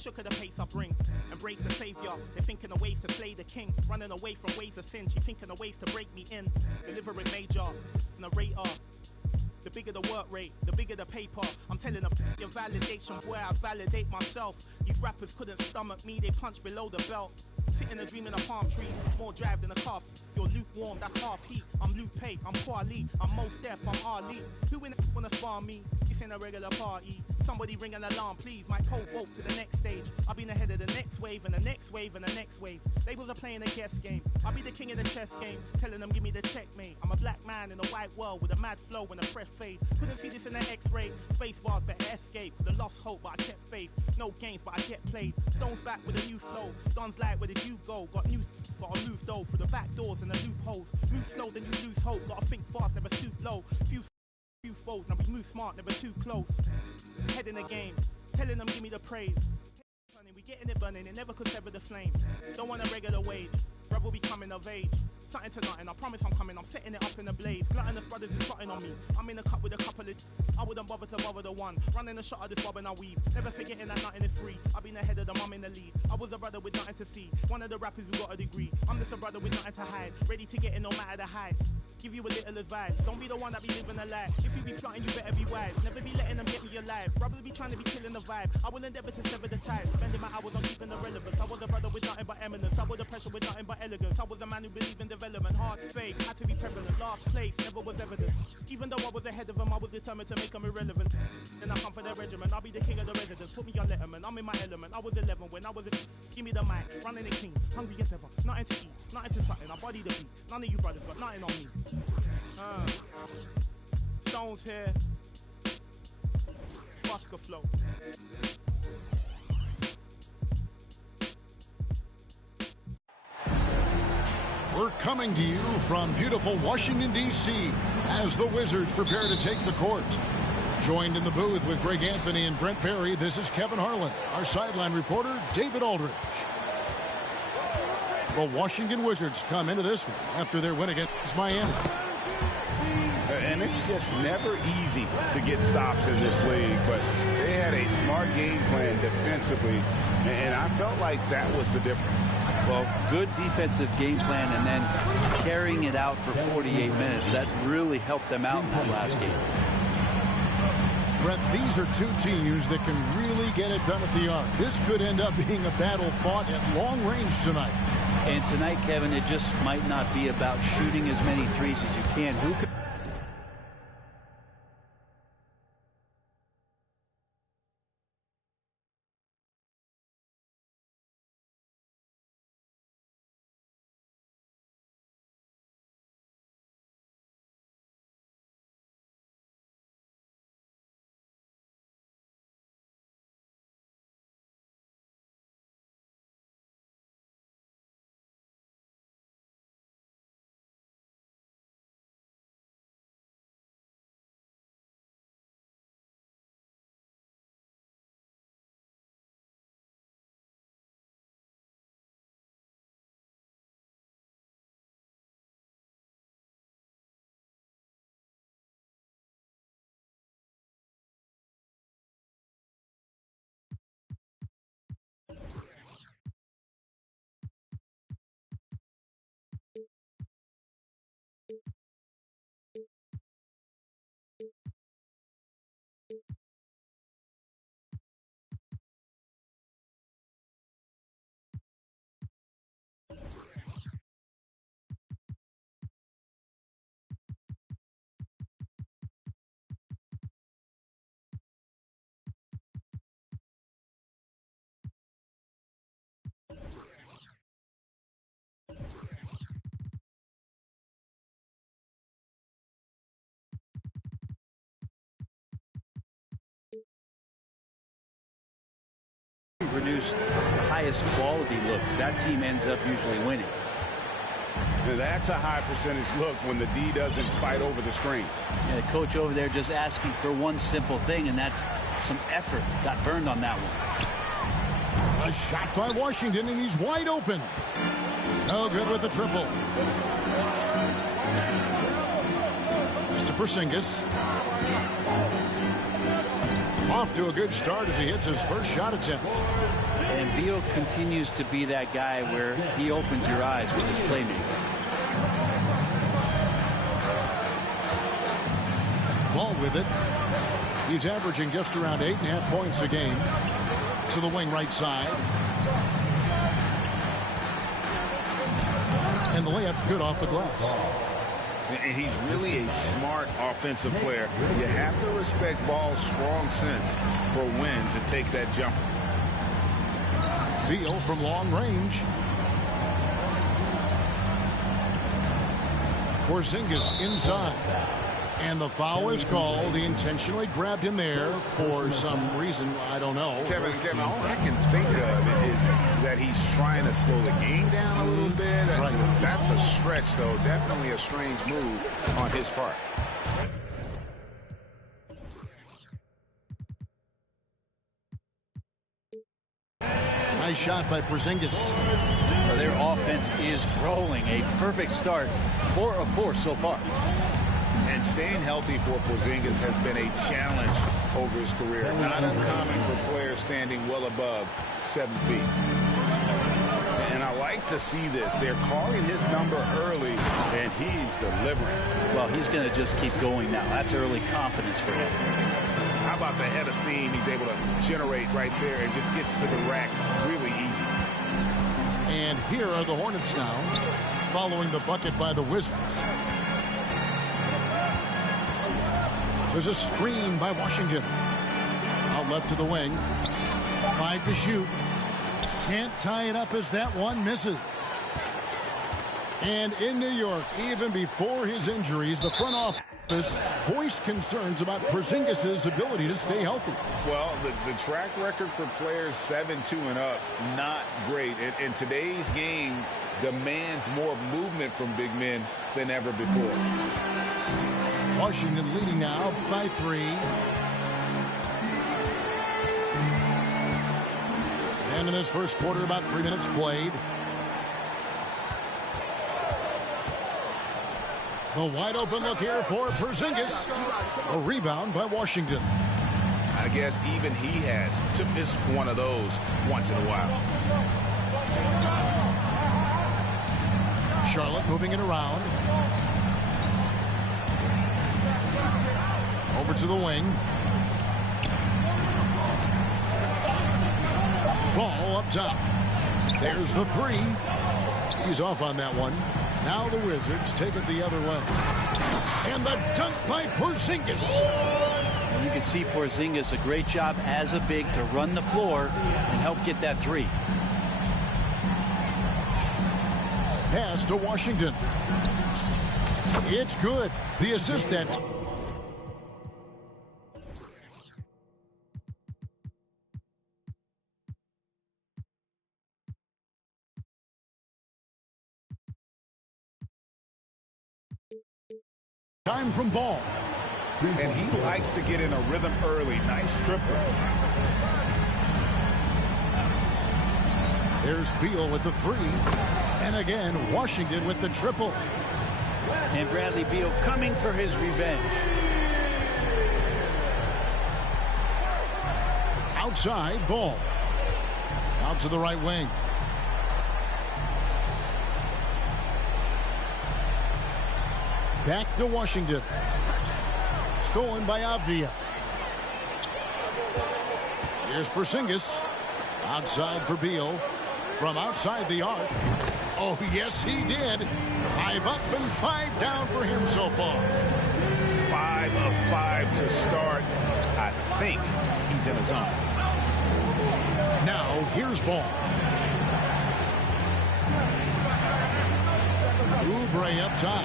shook of the pace I bring. Embrace the savior. They're thinking of ways to slay the king. Running away from ways of sin. She thinking of ways to break me in. Delivering major. Narrator. The bigger the work rate, the bigger the paper. I'm telling them your validation, boy, I validate myself. These rappers couldn't stomach me, they punch below the belt. Sitting a dream in a palm tree, more drive than a calf. You're lukewarm, that's half heat. I'm Luke Pay, I'm Kwali, I'm Most Def, I'm Ali. Who in the wanna spar me? This ain't a regular party. Somebody ring an alarm, please. Might pole vote to the next stage. I'll be ahead of the next wave and the next wave and the next wave. Labels are playing a guess game. I'll be the king of the chess game, telling them give me the checkmate. I'm a black man in a white world with a mad flow and a fresh fade. Couldn't see this in the X-ray. Space bars better escape. Could've lost hope, but I kept faith. No games, but I get played. Stones back with a new flow. Don's like, where did you go? Gotta move though through the back doors and the loopholes. Move slow, then you lose hope. Gotta think fast, never stoop low. Few foes, now we move smart, never too close. Head in the game, telling them give me the praise. We getting it burning, it never could sever the flame. Don't want a regular wage, brother be coming of age. Something to nothing, I promise I'm coming, I'm setting it up in a blaze. Gluttonous brothers is plotting on me, I'm in a cup with a couple of... I wouldn't bother to bother the one, running a shot of this bob and I weave. Never forgetting that nothing is free, I've been ahead of the mum in the lead. I was a brother with nothing to see, one of the rappers who got a degree. I'm just a brother with nothing to hide, ready to get in no matter the heights. Give you a little advice, don't be the one that be living a lie. If you be plotting, you better be wise. Never be letting them get me alive. Brothers be trying to be killing the vibe. I will endeavor to sever the ties. Spending my hours on keeping the relevance. I was a brother with nothing but eminence. I was the pressure with nothing but elegance. I was a man who believed in development. Hard, fake, had to be prevalent. Last place, never was evident. Even though I was ahead of them, I was determined to make them irrelevant. Then I come for their regiment. I'll be the king of the residents. Put me on Letterman. I'm in my element. I was 11 when I was a... Give me the mic. Running the king. Hungry as ever. Nothing to eat. Nothing to something. I body the beat. None of you brothers got nothing on me. Stones here. Busker flow. We're coming to you from beautiful Washington, D.C. as the Wizards prepare to take the court. Joined in the booth with Greg Anthony and Brent Barry, this is Kevin Harlan. Our sideline reporter, David Aldridge. The Washington Wizards come into this one after their win against Miami. And it's just never easy to get stops in this league, but they had a smart game plan defensively, and I felt like that was the difference. Well, good defensive game plan and then carrying it out for 48 minutes. That really helped them out in that last game. Brett, these are two teams that can really get it done at the arc. This could end up being a battle fought at long range tonight. And tonight, Kevin, it just might not be about shooting as many threes as you can. Who could... produce the highest quality looks, that team ends up usually winning. Now that's a high percentage look when the D doesn't fight over the screen. Yeah, the coach over there just asking for one simple thing, and that's some effort. Got burned on that one. A shot by Washington, and he's wide open. No good with the triple. Mr. Porzingis. Off to a good start as he hits his first shot attempt. And Beal continues to be that guy where he opens your eyes with his playmaking. Ball with it. He's averaging just around 8.5 points a game. To the wing right side. And the layup's good off the glass. And he's really a smart offensive player. You have to respect Ball's strong sense for when to take that jumper. Beal from long range. Porzingis inside. And the foul is called. He intentionally grabbed him there for some reason. I don't know. Kevin, all I can think of is that he's trying to slow the game down a little bit. Right. That's a stretch, though. Definitely a strange move on his part. Nice shot by Porzingis. Well, their offense is rolling. A perfect start. 4 of 4 so far. And staying healthy for Porzingis has been a challenge over his career. Not uncommon for players standing well above 7 feet. And I like to see this. They're calling his number early, and he's delivering. Well, he's going to just keep going now. That's early confidence for him. How about the head of steam he's able to generate right there and just gets to the rack really easy. And here are the Hornets now, following the bucket by the Wizards. There's a screen by Washington. Out left to the wing. 5 to shoot. Can't tie it up as that one misses. And in New York, even before his injuries, the front office voiced concerns about Porzingis' ability to stay healthy. Well, the track record for players 7-2 and up, not great. And today's game demands more movement from big men than ever before. Washington leading now by 3. And in this first quarter, about 3 minutes played. The wide open look here for Porzingis. A rebound by Washington. I guess even he has to miss one of those once in a while. Charlotte moving it around. Over to the wing. Ball up top. There's the 3. He's off on that one. Now the Wizards take it the other way. And the dunk by Porzingis. And you can see Porzingis, a great job as a big to run the floor and help get that 3. Pass to Washington. It's good. The assist that time from Ball. And he likes to get in a rhythm early. Nice triple. There's Beal with the 3. And again, Washington with the triple. And Bradley Beal coming for his revenge. Outside, Ball. Out to the right wing. Back to Washington. Stolen by Avdia. Here's Porzingis. Outside for Beal. From outside the arc. Oh, yes, he did. 5 up and 5 down for him so far. 5 of 5 to start. I think he's in a zone. Now, here's Ball. Oubre up top.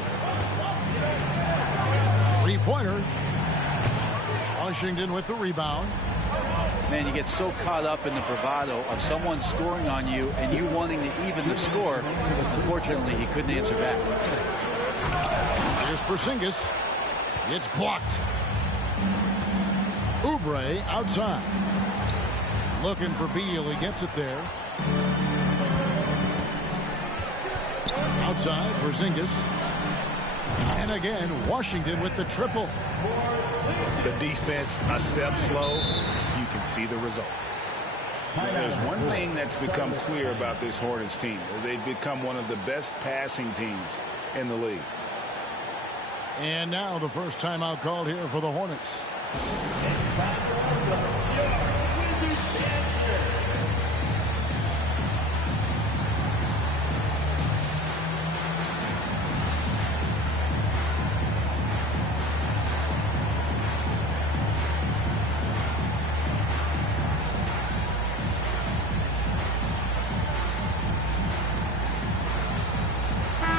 3-pointer. Washington with the rebound. Man, you get so caught up in the bravado of someone scoring on you and you wanting to even the score. Unfortunately, he couldn't answer back. Here's Porzingis. It's blocked. Oubre outside. Looking for Beal. He gets it there. Outside, Porzingis. And again, Washington with the triple. The defense a step slow. You can see the result. There's one thing that's become clear about this Hornets team. They've become one of the best passing teams in the league. And now the first timeout called here for the Hornets.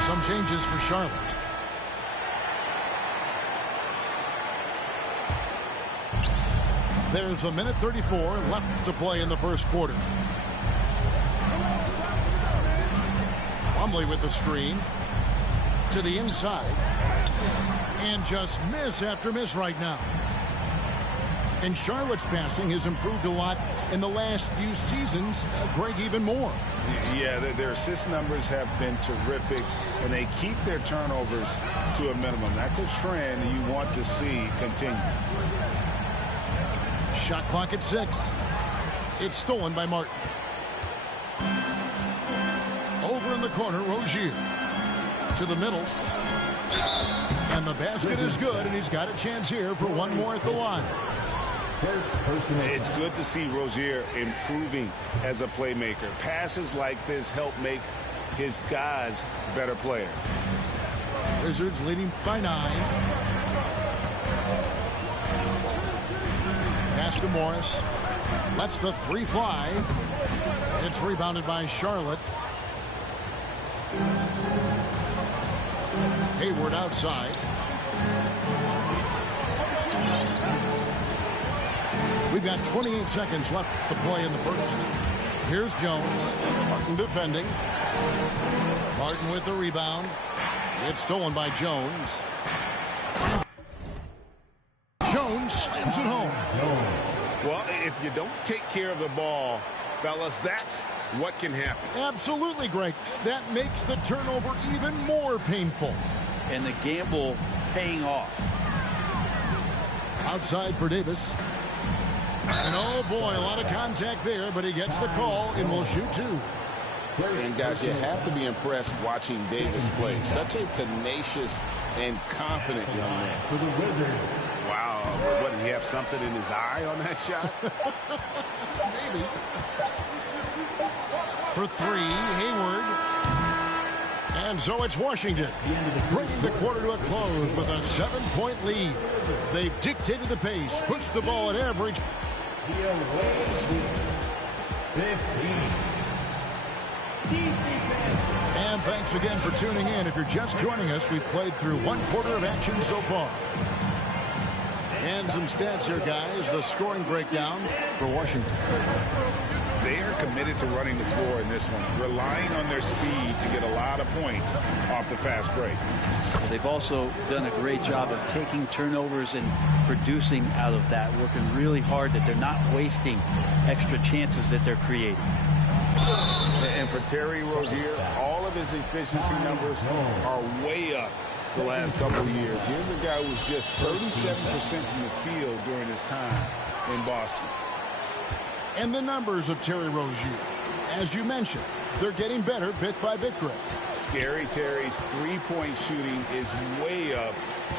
Some changes for Charlotte. There's a minute 34 left to play in the first quarter. Plumlee with the screen to the inside. And just miss after miss right now. And Charlotte's passing has improved a lot in the last few seasons. Greg, even more. Yeah, their assist numbers have been terrific, and they keep their turnovers to a minimum. That's a trend you want to see continue. Shot clock at 6. It's stolen by Martin. Over in the corner, Rozier. To the middle. And the basket is good, and he's got a chance here for one more at the line. It's good to see Rozier improving as a playmaker. Passes like this help make his guys better players. Wizards leading by 9. Pass to Morris. Lets the 3 fly. It's rebounded by Charlotte. Hayward outside. We've got 28 seconds left to play in the first. Here's Jones. Martin defending. Martin with the rebound. It's stolen by Jones. Jones slams it home. Well, if you don't take care of the ball, fellas, that's what can happen. Absolutely, Greg. That makes the turnover even more painful. And the gamble paying off. Outside for Davis. And oh boy, a lot of contact there, but he gets the call and will shoot 2. And guys, you have to be impressed watching Davis play. Such a tenacious and confident young man. For the Wizards. Wow, what, did he have something in his eye on that shot? Maybe. For 3, Hayward. And so it's Washington, bringing the quarter to a close with a 7-point lead. They've dictated the pace, pushed the ball at average. The away 15. And thanks again for tuning in. If you're just joining us, we've played through 1 quarter of action so far. And some stats here, guys. The scoring breakdown for Washington. They are committed to running the floor in this one, relying on their speed to get a lot of points off the fast break. They've also done a great job of taking turnovers and producing out of that, working really hard that they're not wasting extra chances that they're creating. And for Terry Rozier, all of his efficiency numbers are way up the last couple of years. Here's a guy who was just 37% from the field during his time in Boston. And the numbers of Terry Rozier, as you mentioned, they're getting better bit by bit, Greg. Scary Terry's three-point shooting is way up,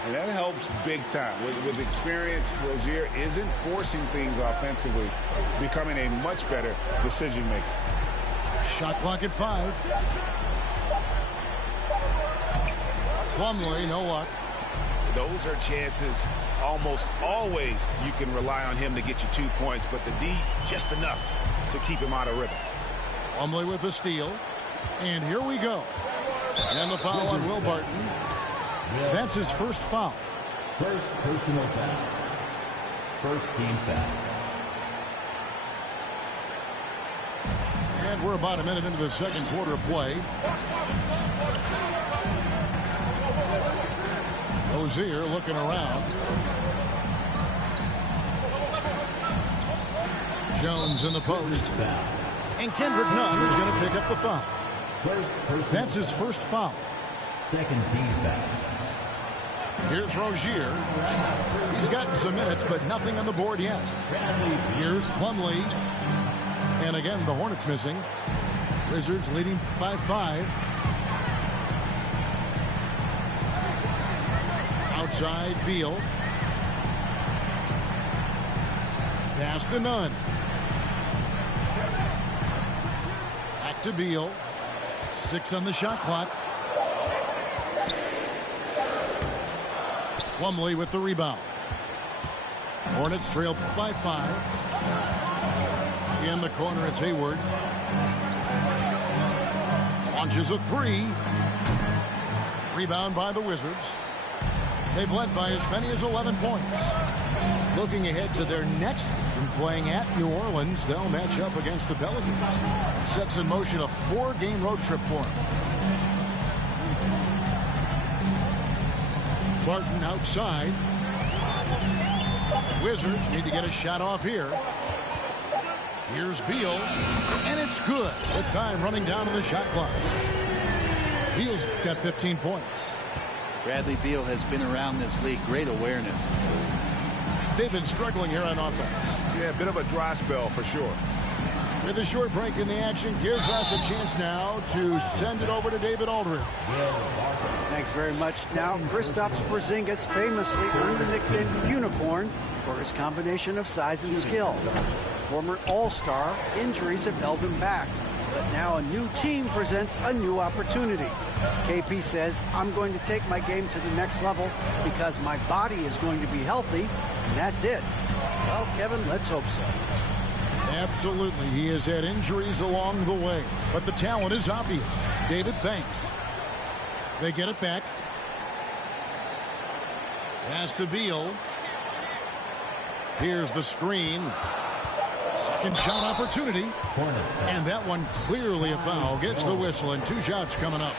and that helps big time. With experience, Rozier isn't forcing things offensively, becoming a much better decision maker. Shot clock at 5. Plumlee, no luck. Those are chances almost always you can rely on him to get you 2 points, but the D just enough to keep him out of rhythm. Plumlee with the steal. And here we go. And the foul on Will Barton. That's his first foul. First personal foul. First team foul. And we're about a minute into the second quarter of play. Rozier looking around. Jones in the post. And Kendrick Nunn is going to pick up the foul. First personal That's his first foul. Second team foul. Here's Rozier. He's gotten some minutes, but nothing on the board yet. Here's Plumlee. And again, the Hornets missing. Wizards leading by 5. Outside, Beal. Pass to Nunn. Back to Beal. 6 on the shot clock. Plumlee with the rebound. Hornets trail by 5. In the corner, it's Hayward. Launches a 3. Rebound by the Wizards. They've led by as many as 11 points. Looking ahead to their next game, playing at New Orleans, they'll match up against the Pelicans. Sets in motion a 4-game road trip for them. Barton outside. Wizards need to get a shot off here. Here's Beal, and it's good with time running down to the shot clock. Beal's got 15 points. Bradley Beal has been around this league. Great awareness. They've been struggling here on offense. Yeah, a bit of a dry spell for sure. With a short break in the action, gives us a chance now to send it over to David Aldridge. Thanks very much. Now, Kristaps Porzingis famously earned the nickname Unicorn for his combination of size and skill. Former All-Star, injuries have held him back. But now a new team presents a new opportunity. KP says, I'm going to take my game to the next level because my body is going to be healthy, and that's it. Well, Kevin, let's hope so. Absolutely. He has had injuries along the way, but the talent is obvious. David, thanks. They get it back. Pass to Beal. Here's the screen. Second shot opportunity. And that one clearly a foul. Gets the whistle and 2 shots coming up.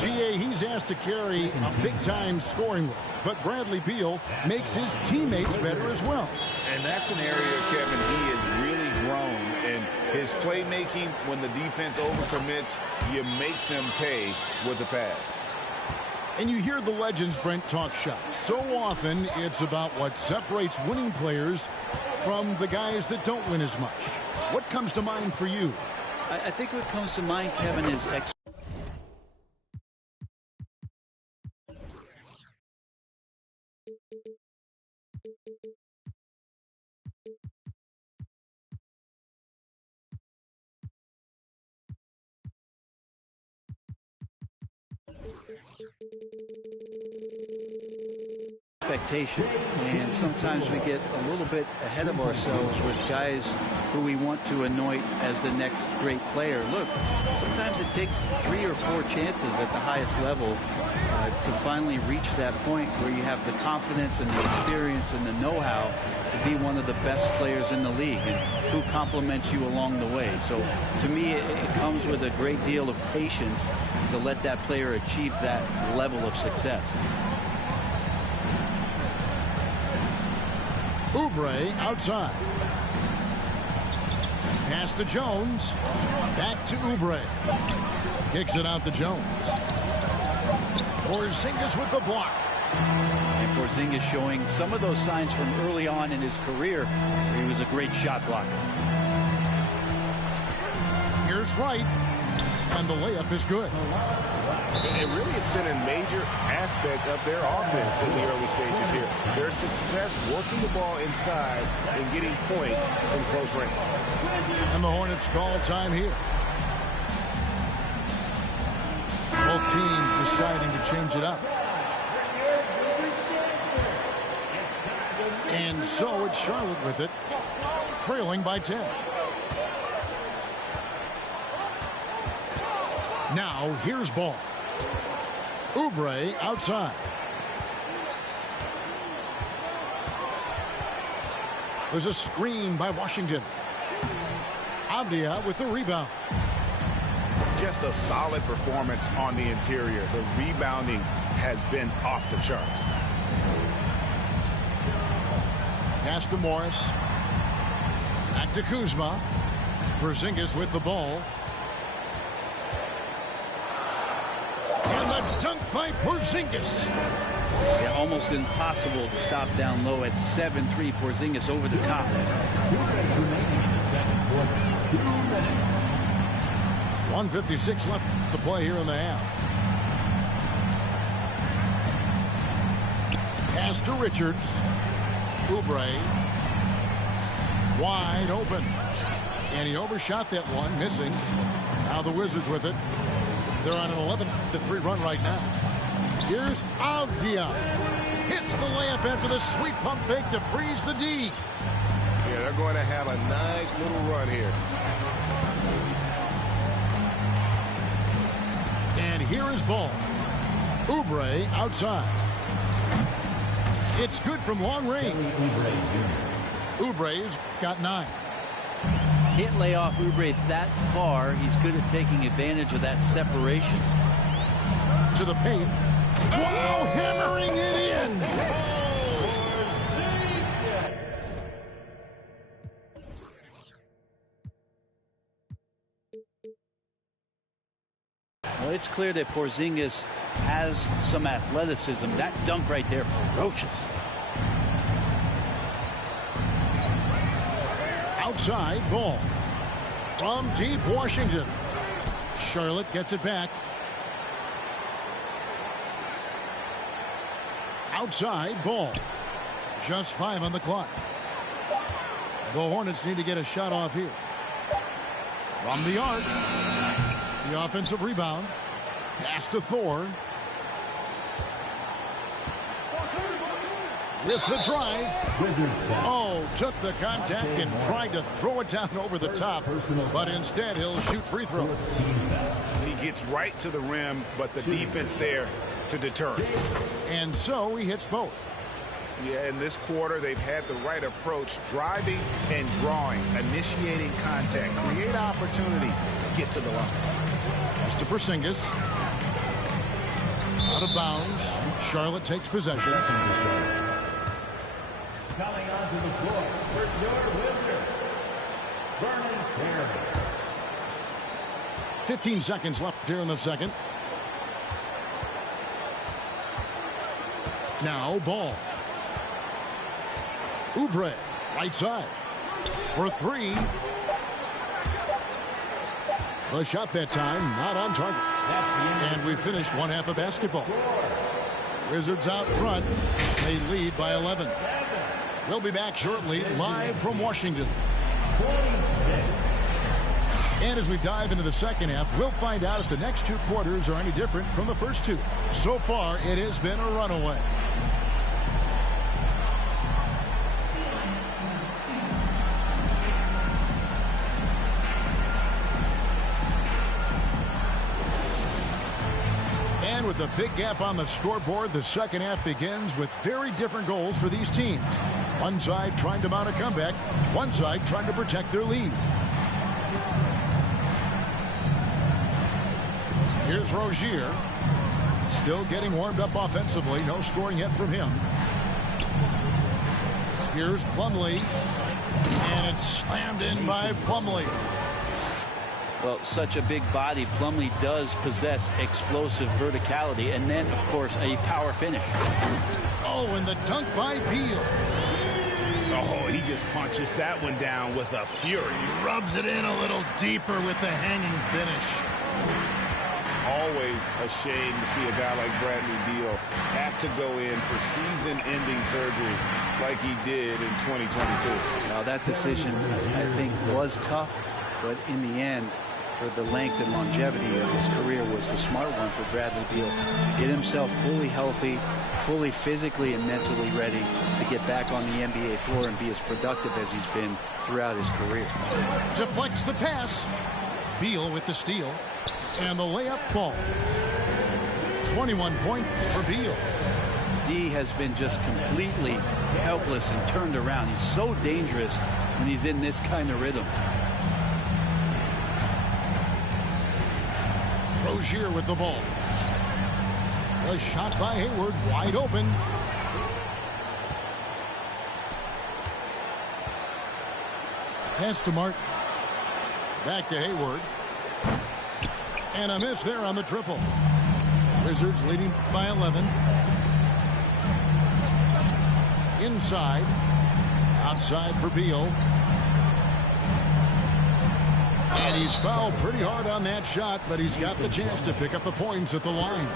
GA, he's asked to carry a big-time scoring role. But Bradley Beal makes his teammates better as well. And that's an area, Kevin, he has really grown. And his playmaking, when the defense overcommits, you make them pay with the pass. And you hear the legends, Brent, talk shop. So often, it's about what separates winning players from the guys that don't win as much. What comes to mind for you? I think what comes to mind, Kevin, is expectation, and sometimes we get a little bit ahead of ourselves with guys who we want to anoint as the next great player. Look, sometimes it takes 3 or 4 chances at the highest level to finally reach that point where you have the confidence and the experience and the know-how to be one of the best players in the league, and who compliments you along the way. So to me, it comes with a great deal of patience to let that player achieve that level of success. Oubre outside. Pass to Jones. Back to Oubre. Kicks it out to Jones. Porzingis with the block. And Porzingis showing some of those signs from early on in his career where he was a great shot blocker. Here's Wright. And the layup is good. And really, it's been a major aspect of their offense in the early stages here. Their success working the ball inside and getting points from close range. And the Hornets call time here. Both teams deciding to change it up. And so it's Charlotte with it, trailing by 10. Now here's ball. Oubre outside. There's a screen by Washington. Avdia with the rebound. Just a solid performance on the interior. The rebounding has been off the charts. Pass to Morris. Back to Kuzma. Porzingis with the ball. And the dunk by Porzingis. Yeah, almost impossible to stop down low at 7-3. Porzingis over the top. 1:56 left to play here in the half. Pass to Richards. Oubre. Wide open. And he overshot that one, missing. Now the Wizards with it. They're on an 11-3 run right now. Here's Avdia. Hits the layup in for the sweet pump fake to freeze the D. Yeah, they're going to have a nice little run here. And here is ball. Oubre outside. It's good from long range. Oubre's got 9. Can't lay off Oubre that far. He's good at taking advantage of that separation. To the paint. Wow, hammering it in. Well, it's clear that Porzingis has some athleticism. That dunk right there, ferocious. Outside ball. From deep Washington. Charlotte gets it back. Outside ball. Just 5 on the clock. The Hornets need to get a shot off here. From the arc. The offensive rebound. Pass to Thor. With the drive. Oh, took the contact and tried to throw it down over the top. But instead, he'll shoot free throws. He gets right to the rim, but the defense there to deter. And so he hits both. Yeah, in this quarter, they've had the right approach, driving and drawing, initiating contact, create opportunities, get to the line. Pass to Porzingis. Out of bounds. Charlotte takes possession. Coming onto the floor for your Wizards, Vernon Carey. 15 seconds left here in the second. Now ball. Oubre, right side. For 3. The shot that time, not on target. And we finish one half of basketball. Wizards out front. They lead by 11. We'll be back shortly, live from Washington. And as we dive into the second half, we'll find out if the next 2 quarters are any different from the first 2. So far, it has been a runaway. And with a big gap on the scoreboard, the second half begins with very different goals for these teams. One side trying to mount a comeback, one side trying to protect their lead. Here's Rozier. Still getting warmed up offensively. No scoring yet from him. Here's Plumlee. And it's slammed in by Plumlee. Well, such a big body. Plumlee does possess explosive verticality. And then, of course, a power finish. Oh, and the dunk by Beal. Oh, he just punches that one down with a fury. He rubs it in a little deeper with the hanging finish. Always a shame to see a guy like Bradley Beal have to go in for season-ending surgery like he did in 2022. Now, that decision, I think, was tough, but in the end, for the length and longevity of his career, was the smart one for Bradley Beal. Get himself fully healthy, fully physically and mentally ready to get back on the NBA floor and be as productive as he's been throughout his career. Deflects the pass. Beal with the steal. And the layup falls. 21 points for Beal. D has been just completely helpless and turned around. He's so dangerous when he's in this kind of rhythm. Rozier with the ball. The shot by Hayward, wide open. Pass to Martin. Back to Hayward. And a miss there on the triple. Wizards leading by 11. inside. Outside for Beal. And he's fouled pretty hard on that shot, but he's got the chance to pick up the points at the line.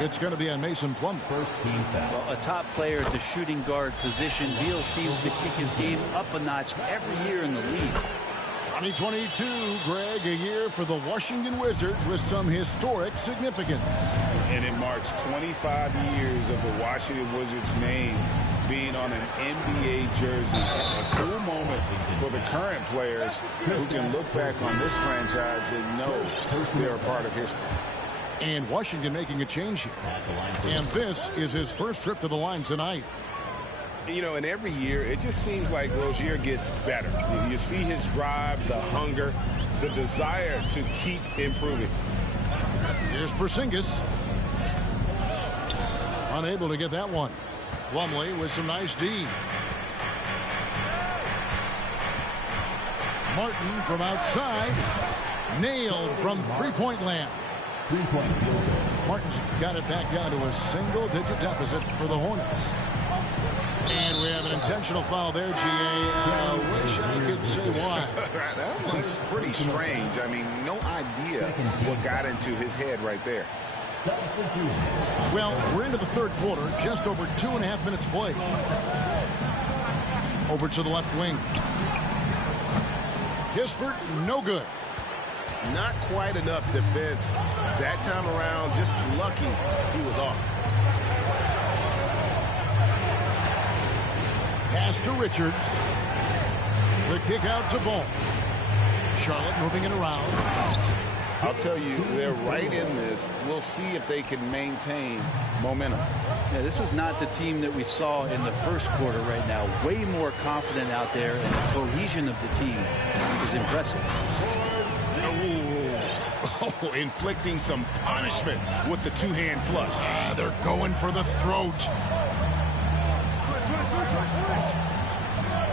It's going to be on Mason Plumlee. First team foul. Well, a top player at the shooting guard position. Beal seems to kick his game up a notch every year in the league. 2022, Greg, a year for the Washington Wizards with some historic significance. And it marks 25 years of the Washington Wizards name being on an NBA jersey. A cool moment for the current players who can look back on this franchise and know they're a part of history. And Washington making a change here. And this is his first trip to the line tonight. You know, and every year, it just seems like Rozier gets better. You see his drive, the hunger, the desire to keep improving. Here's Porzingis. Unable to get that one. Plumlee with some nice D. Martin from outside. Nailed from three-point land. Three-point field goal. Martin's got it back down to a single-digit deficit for the Hornets. And we have an intentional foul there, GA. I wish I could say why. That one's pretty strange. I mean, no idea what got into his head right there. Substitution. Well, we're into the third quarter, just over 2.5 minutes played. Over to the left wing. Kispert, no good. Not quite enough defense. That time around, just lucky he was off. Pass to Richards. The kick out to Ball. Charlotte moving it around. I'll tell you, they're right in this. We'll see if they can maintain momentum. Yeah, this is not the team that we saw in the first quarter right now. Way more confident out there, and the cohesion of the team is impressive. Oh, inflicting some punishment with the two-hand flush. They're going for the throat.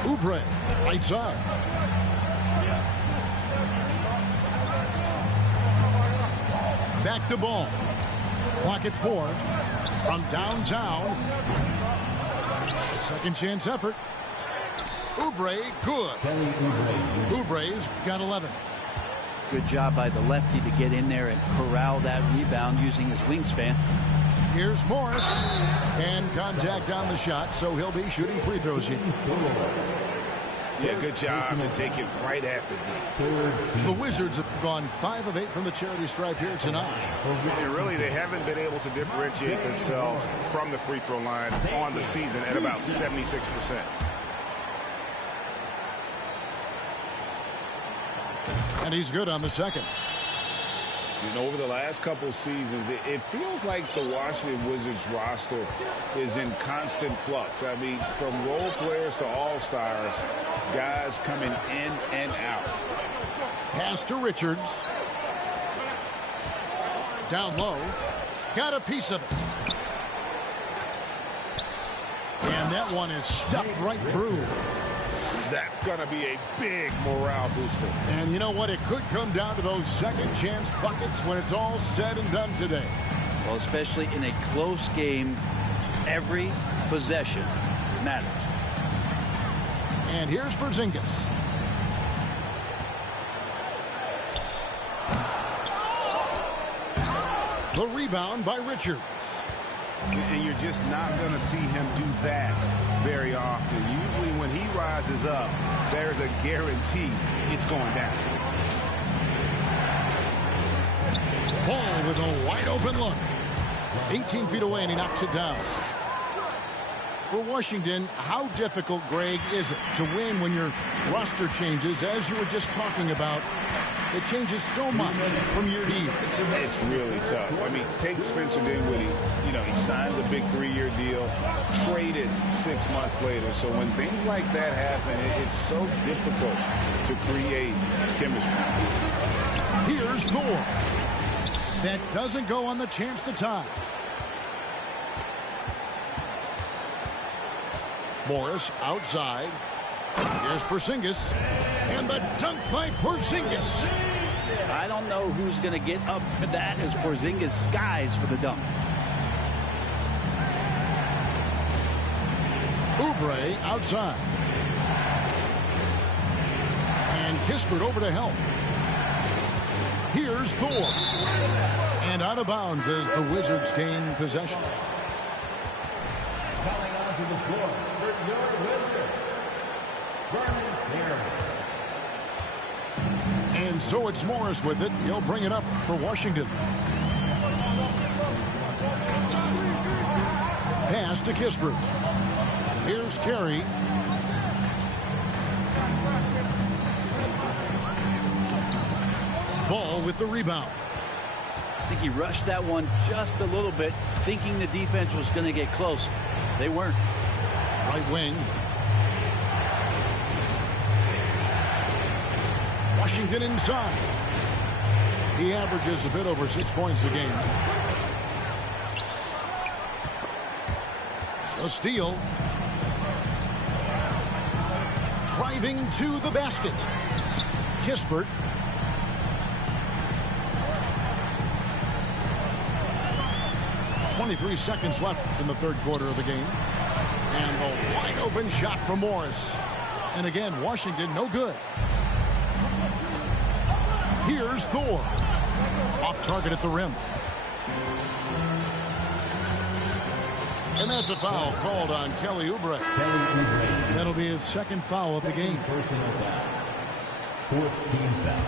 Oubre, right side. Back to Ball. Clock at 4. From downtown. A second chance effort. Oubre, good. Oubre's got 11. Good job by the lefty to get in there and corral that rebound using his wingspan. Here's Morris. And contact on the shot, so he'll be shooting free throws here. Yeah, good job to take it right at the D. The Wizards have gone 5 of 8 from the charity stripe here tonight. And really, they haven't been able to differentiate themselves from the free throw line on the season at about 76%. And he's good on the second. And over the last couple seasons, it feels like the Washington Wizards roster is in constant flux. I mean, from role players to all-stars, guys coming in and out. Pass to Richards. Down low. Got a piece of it. And that one is stuffed right through. That's going to be a big morale booster. And you know what? It could come down to those second chance buckets when it's all said and done today. Well, especially in a close game, every possession matters. And here's Porzingis. The rebound by Richards. And you're just not going to see him do that very often. Usually when he rises up, there's a guarantee it's going down. Ball with a wide open look. 18 feet away, and he knocks it down. For Washington, how difficult, Greg, is it to win when your roster changes, as you were just talking about? It changes so much from year to year. It's really tough. I mean, take Spencer Dinwiddie. You know, he signs a big 3-year deal, traded 6 months later. So when things like that happen, it's so difficult to create chemistry. Here's Thor. That doesn't go on the chance to tie. Morris outside. Here's Porzingis. And the dunk by Porzingis. I don't know who's going to get up for that as Porzingis skies for the dunk. Oubre outside. And Kispert over to help. Here's Thor. And out of bounds as the Wizards gain possession. Coming onto the floor for your Wizards, Vernon Carey. And so it's Morris with it. He'll bring it up for Washington. Pass to Kispert. Here's Carey. Ball with the rebound. I think he rushed that one just a little bit, thinking the defense was going to get close. They weren't. Right wing. Washington inside. He averages a bit over 6 points a game. A steal. Driving to the basket. Kispert. .23 seconds left in the third quarter of the game. And a wide open shot from Morris. And again, Washington no good. Here's Thor. Off target at the rim. And that's a foul called on Kelly Oubre. That'll be his second foul of the game. Personal foul. Fourth team foul.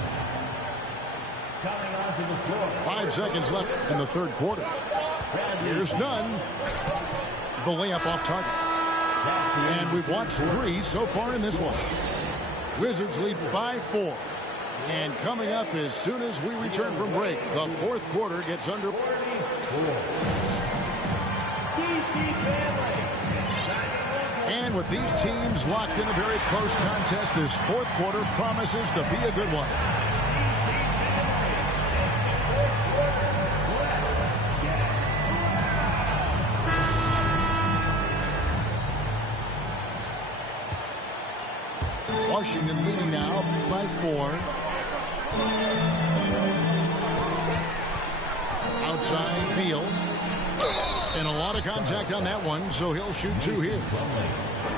Coming onto the floor. 5 seconds left in the third quarter. Here's none. The layup off target. And we've watched 3 so far in this one. Wizards lead by 4. And coming up as soon as we return from break, the fourth quarter gets under. And with these teams locked in a very close contest, this fourth quarter promises to be a good one. Washington leading now by 4. Outside Beal. And a lot of contact on that one, so he'll shoot 2 here.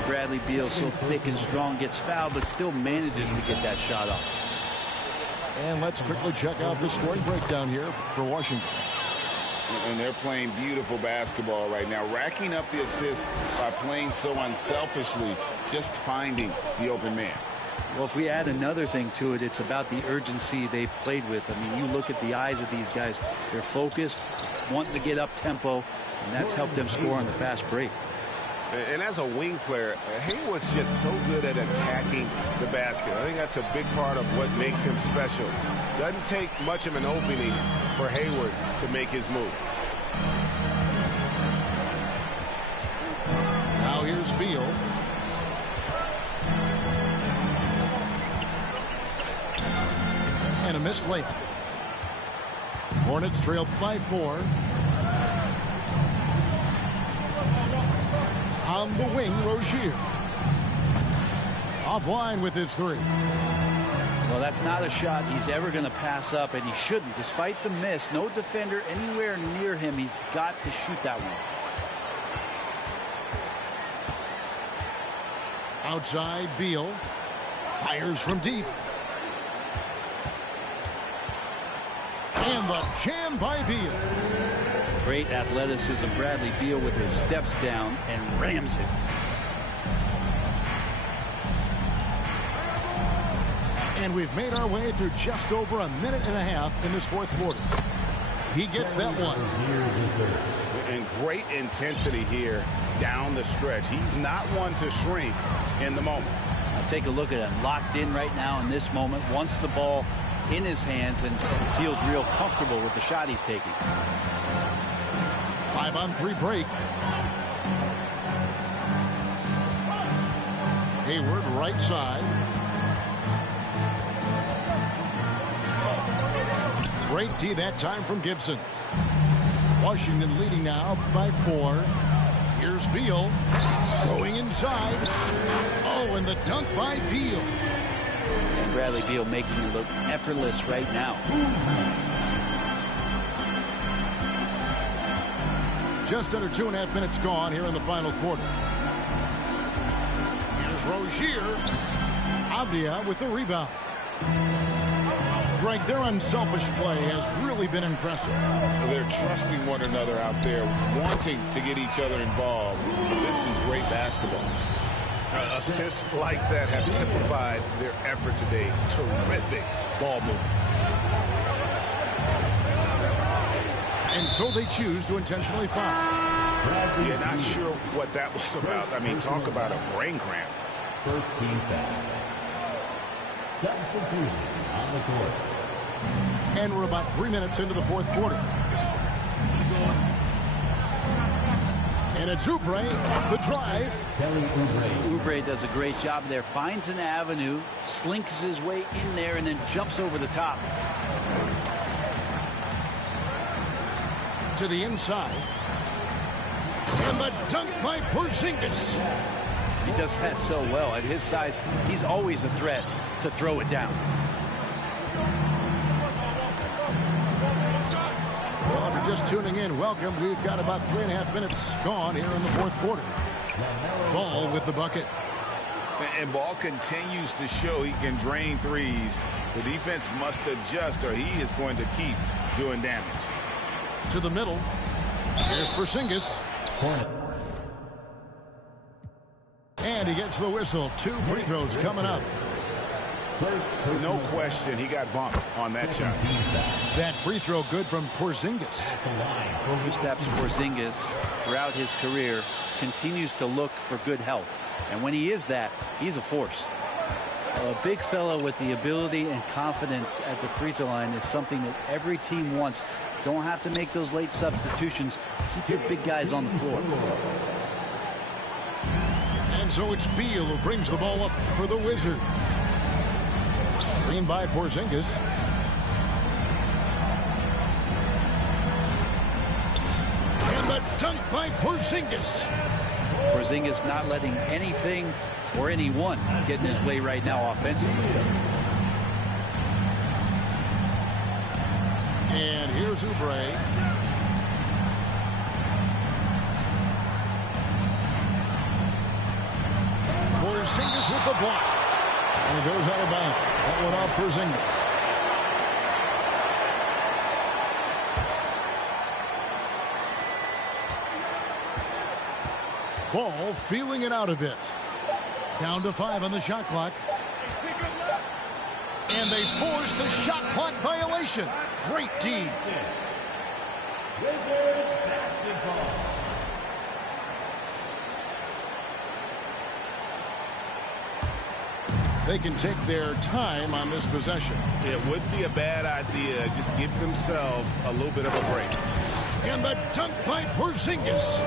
Bradley Beal, so thick and strong, gets fouled, but still manages to get that shot up. And let's quickly check out the scoring breakdown here for Washington. And they're playing beautiful basketball right now, racking up the assists by playing so unselfishly, just finding the open man. Well, if we add another thing to it, it's about the urgency they've played with. I mean, you look at the eyes of these guys. They're focused, wanting to get up tempo, and that's helped them score on the fast break. And as a wing player, Hayward's just so good at attacking the basket. I think that's a big part of what makes him special. Doesn't take much of an opening for Hayward to make his move. Now here's Beal. And a missed layup. Hornets trail by 4. On the wing, Rozier. Offline with his 3. Well, that's not a shot he's ever going to pass up, and he shouldn't. Despite the miss, no defender anywhere near him. He's got to shoot that one. Outside, Beal. Fires from deep. And the jam by Beal. Great athleticism. Bradley Beal with his steps down and rams it. And we've made our way through just over a minute and a half in this fourth quarter. He gets that one. And great intensity here down the stretch. He's not one to shrink in the moment. Now take a look at him. Locked in right now in this moment. Wants the ball in his hands and feels real comfortable with the shot he's taking. 5-on-3 break. Hayward right side. Great D that time from Gibson. Washington leading now by 4. Here's Beal. Going inside. Oh, and the dunk by Beal. And Bradley Beal making it look effortless right now. Just under 2.5 minutes gone here in the final quarter. Here's Rozier. Avdia with the rebound. Greg, their unselfish play has really been impressive. They're trusting one another out there, wanting to get each other involved. This is great basketball. Assists like that have typified their effort today. Terrific ball movement. And so they choose to intentionally foul. Yeah, not sure what that was about. I mean, talk about a brain cramp. First team foul. Substitution on the court. And we're about 3 minutes into the fourth quarter. And it's Oubre off the drive. Kelly Oubre. Oubre does a great job there. Finds an avenue, slinks his way in there, and then jumps over the top. To the inside. And the dunk by Porzingis. He does that so well. At his size, he's always a threat to throw it down. Well, if you're just tuning in, welcome. We've got about 3.5 minutes gone here in the fourth quarter. Ball with the bucket. And Ball continues to show he can drain threes. The defense must adjust or he is going to keep doing damage. To the middle. Here's Porzingis. Hornets. And he gets the whistle. 2 free throws coming up. No question he got bumped on that shot. That free throw good from Porzingis. Kristaps Porzingis, throughout his career, continues to look for good health. And when he is that, he's a force. A big fellow with the ability and confidence at the free throw line is something that every team wants. Don't have to make those late substitutions. Keep your big guys on the floor. And so it's Beal who brings the ball up for the Wizards. Screen by Porzingis. And the dunk by Porzingis. Porzingis not letting anything or anyone get in his way right now offensively. And here's Oubre. Porzingis with the block. And it goes out of bounds. That one off Porzingis. Ball feeling it out a bit. Down to 5 on the shot clock. And they force the shot clock violation. Great D. Wizards basketball. They can take their time on this possession. It wouldn't be a bad idea. Just give themselves a little bit of a break. And the dunk by Porzingis.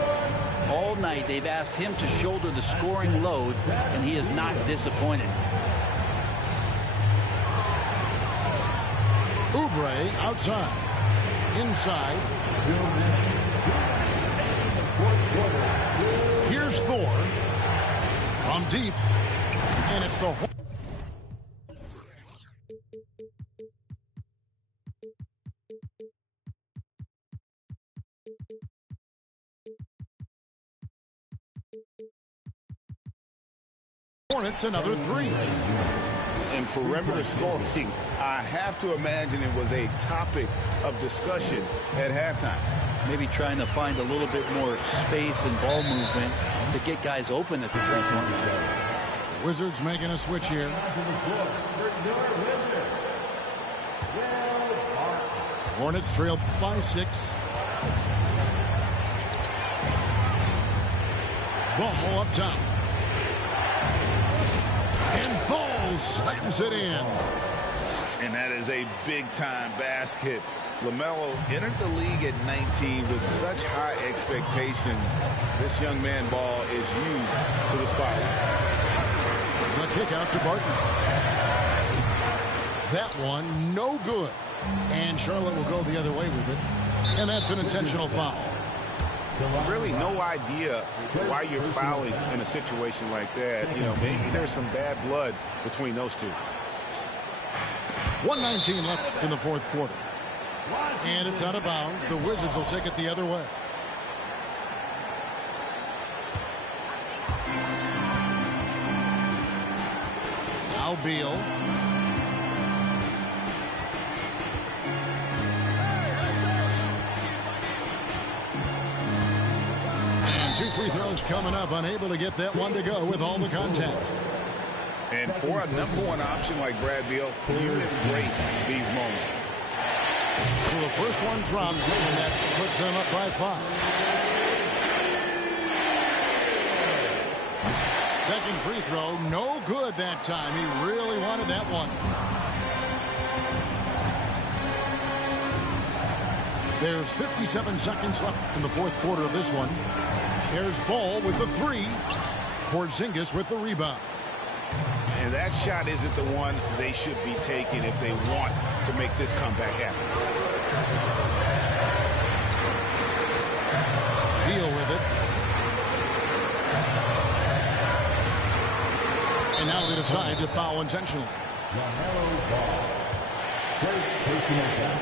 All night they've asked him to shoulder the scoring load, and he is not disappointed. Oubre outside. Inside. Here's Thor. From deep. And it's the Hornets another 3. And perimeter scoring, I have to imagine it was a topic of discussion at halftime. Maybe trying to find a little bit more space and ball movement to get guys open at the free throw line. Wizards making a switch here. Hornets trail by 6. Ball up top. And Ball slams it in. And that is a big-time basket. LaMelo entered the league at 19 with such high expectations. This young man Ball is used to the spotlight. The kick out to Barton. That one, no good. And Charlotte will go the other way with it. And that's an intentional foul. Really no idea why you're fouling in a situation like that. You know, maybe there's some bad blood between those two. 1:19 left in the fourth quarter. And it's out of bounds. The Wizards will take it the other way. Now Beal. And 2 free throws coming up. Unable to get that one to go with all the contact. And for a #1 option like Brad Beal, you embrace these moments. So the first one drops, and that puts them up by 5. Second free throw, no good that time. He really wanted that one. There's 57 seconds left in the fourth quarter of this one. Here's Ball with the 3. Porzingis with the rebound. And that shot isn't the one they should be taking if they want to make this comeback happen. Deal with it. And now they decide to foul intentionally. First personal foul.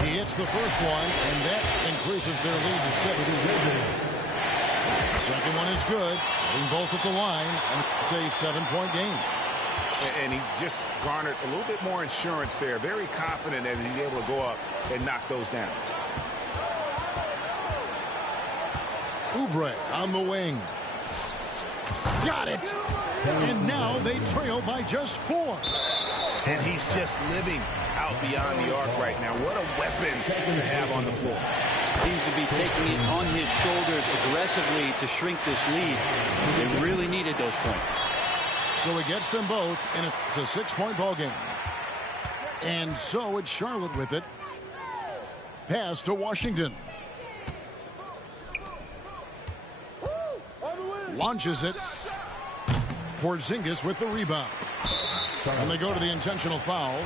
He hits the first one, and that increases their lead to 6. Second one is good. Getting both at the line, and it's a 7-point game. And he just garnered a little bit more insurance there. Very confident as he's able to go up and knock those down. Oubre on the wing. Got it. And now they trail by just 4. And he's just living out beyond the arc right now. What a weapon to have on the floor. Seems to be taking it on his shoulders aggressively to shrink this lead. They really needed those points. So he gets them both, and it's a 6-point ball game. And so it's Charlotte with it. Pass to Washington. Launches it. Porzingis with the rebound. And they go to the intentional foul.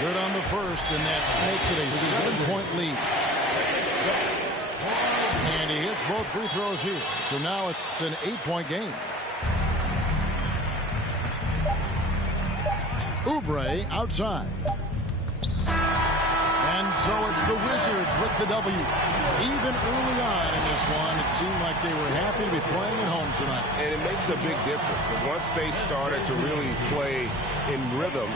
Good on the first, and that makes it a 7-point lead. And he hits both free throws here. So now it's an 8-point game. Oubre outside. And so it's the Wizards with the W. Even early on in this one, it seemed like they were happy to be playing at home tonight. And it makes a big difference. And once they started to really play in rhythm,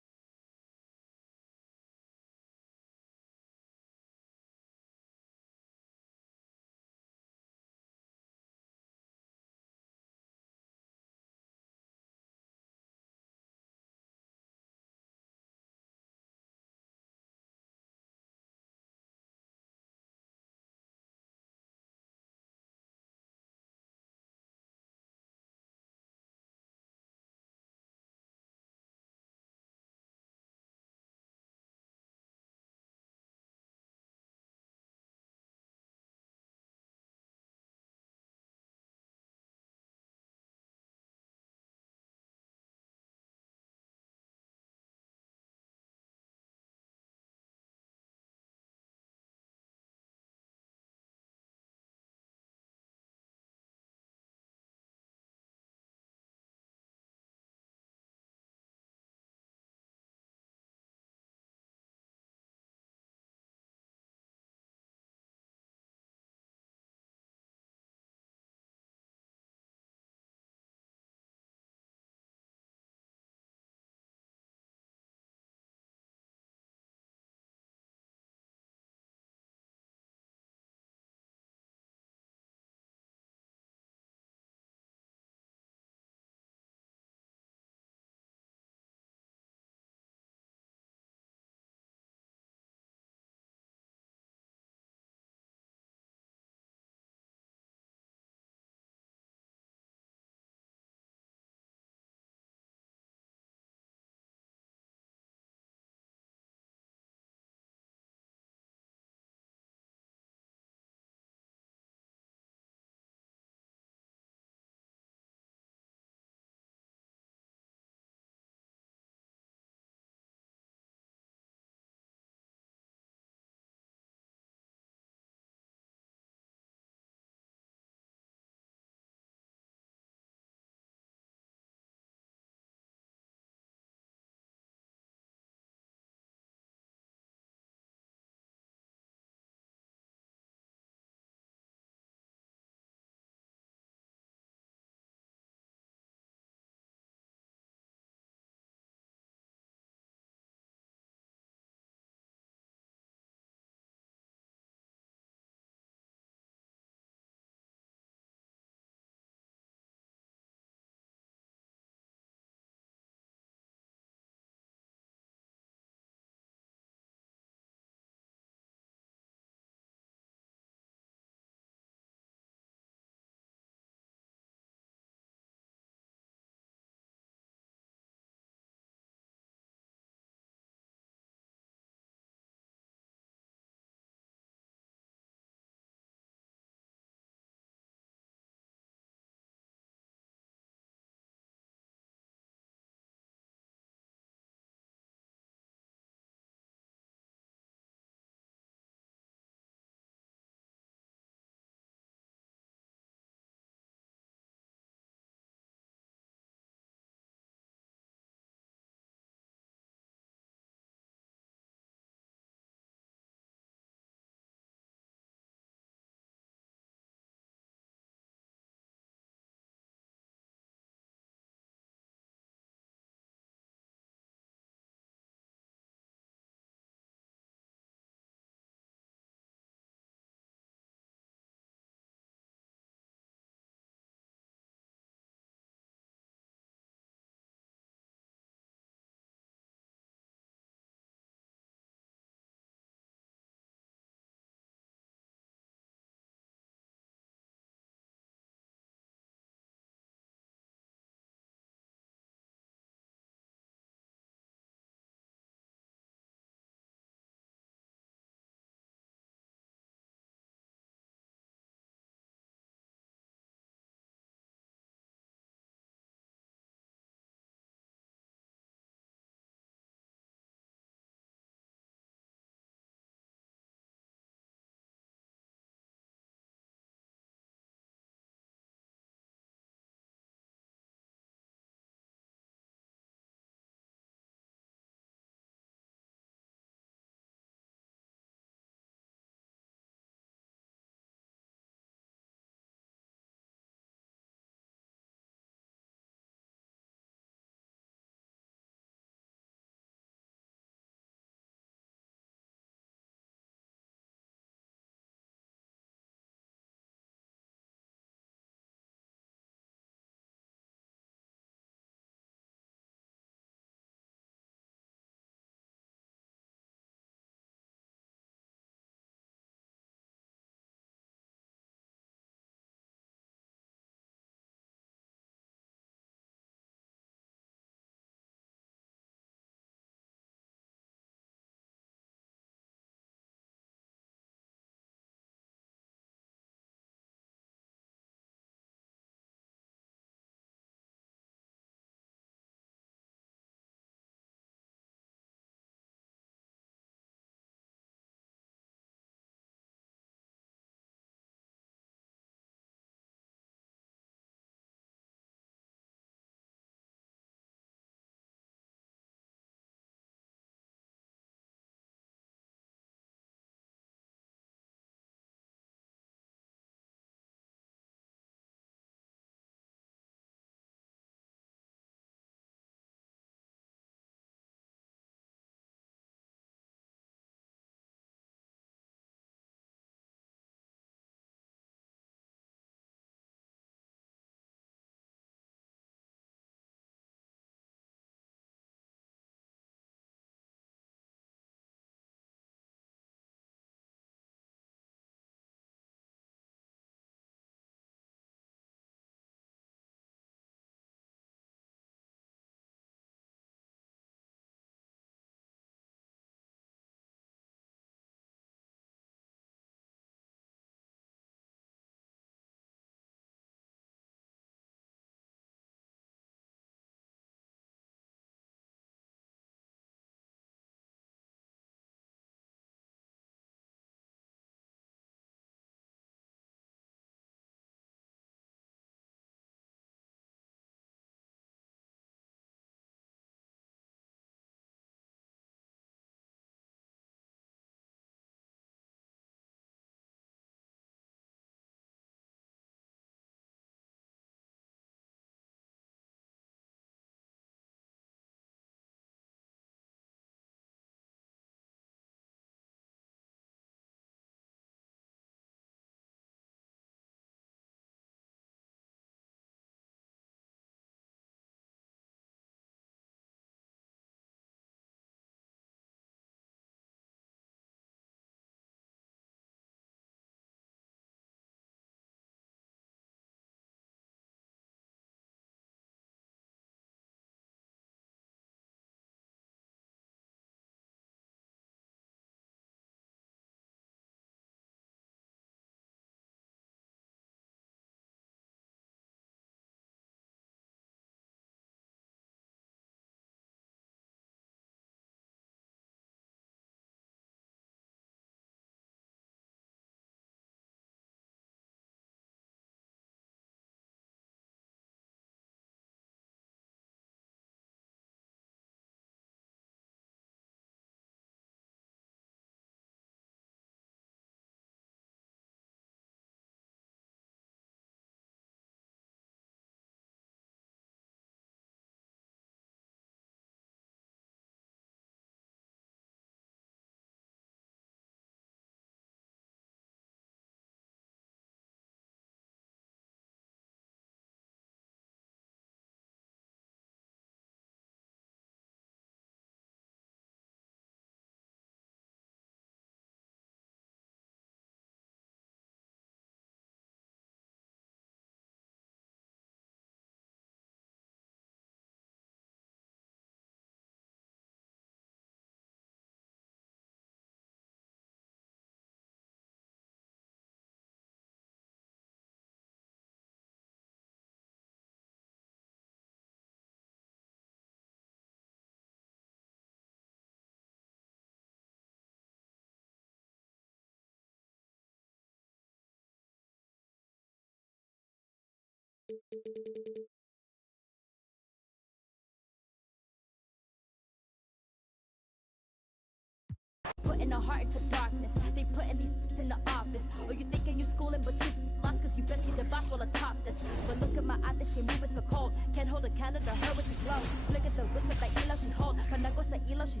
Putting a heart into darkness. They putting these in the office. Or you thinking you schooling, but you lost cause you best see the boss while atop this. But look at my eye, that she moving so cold. Can't hold a candle to her when she glow. Look at the whisper that elo she hold. Panago sa elo she.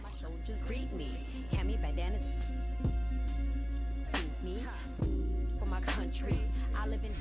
My soldiers greet me. Hand me bandanas. See me for my country. I live in